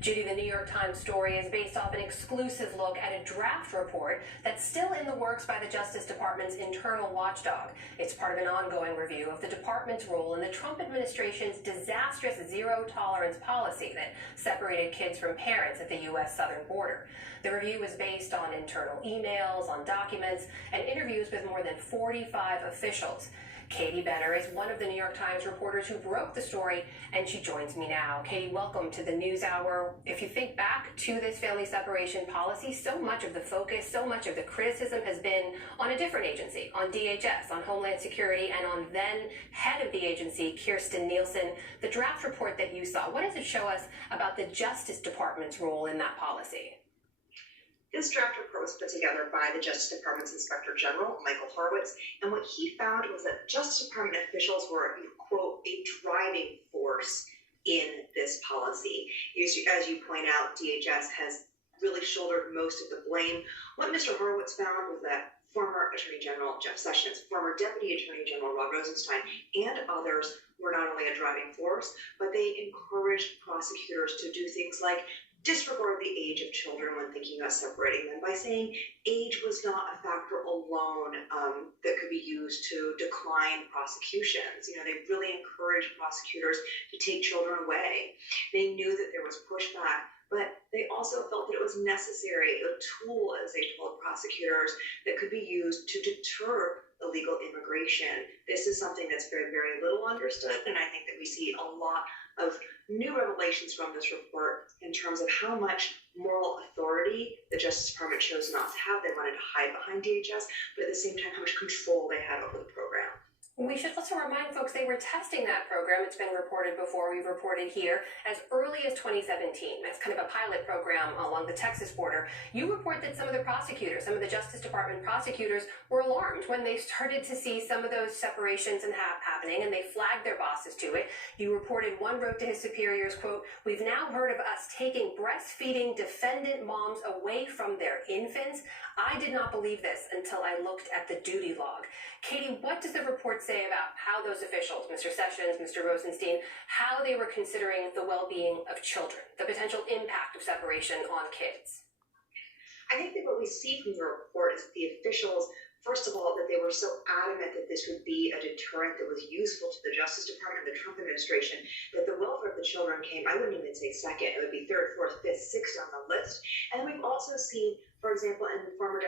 Judy, the New York Times story is based off an exclusive look at a draft report that's still in the works by the Justice Department's internal watchdog. It's part of an ongoing review of the department's role in the Trump administration's disastrous zero-tolerance policy that separated kids from parents at the U.S. southern border. The review was based on internal emails, on documents, and interviews with more than 45 officials. Katie Benner is one of the New York Times reporters who broke the story, and she joins me now. Katie, welcome to the NewsHour. If you think back to this family separation policy, so much of the focus, so much of the criticism has been on a different agency, on DHS, on Homeland Security, and on then head of the agency, Kirstjen Nielsen. The draft report that you saw, what does it show us about the Justice Department's role in that policy? This draft report was put together by the Justice Department's Inspector General, Michael Horowitz, and what he found was that Justice Department officials were, quote, a driving force in this policy. As you point out, DHS has really shouldered most of the blame. What Mr. Horowitz found was that former Attorney General Jeff Sessions, former Deputy Attorney General Rod Rosenstein, and others were not only a driving force, but they encouraged prosecutors to do things like disregard the age of children when thinking about separating them by saying age was not a factor alone that could be used to decline prosecutions. They really encouraged prosecutors to take children away. They knew that there was pushback, but they also felt that it was necessary, a tool, as they told prosecutors, that could be used to deter illegal immigration. This is something that's very, very little understood, and I think that we see a lot of new revelations from this report in terms of how much moral authority the Justice Department chose not to have. They wanted to hide behind DHS, but at the same time, how much control they had over the program. We should also remind folks they were testing that program. It's been reported before. We've reported here as early as 2017. That's kind of a pilot program along the Texas border. You report that some of the prosecutors, some of the Justice Department prosecutors were alarmed when they started to see some of those separations happening, and they flagged their bosses to it. You reported one wrote to his superiors, quote, "We've now heard of us taking breastfeeding defendant moms away from their infants. I did not believe this until I looked at the duty log." Katie, what does the report say about how those officials, Mr. Sessions, Mr. Rosenstein, how they were considering the well-being of children, the potential impact of separation on kids? I think that what we see from the report is that the officials, first of all, that they were so adamant that this would be a deterrent that was useful to the Justice Department, the Trump administration, that the welfare of the children came, I wouldn't even say second, it would be third, fourth, fifth, sixth on the list. And we've also seen, for example, in the former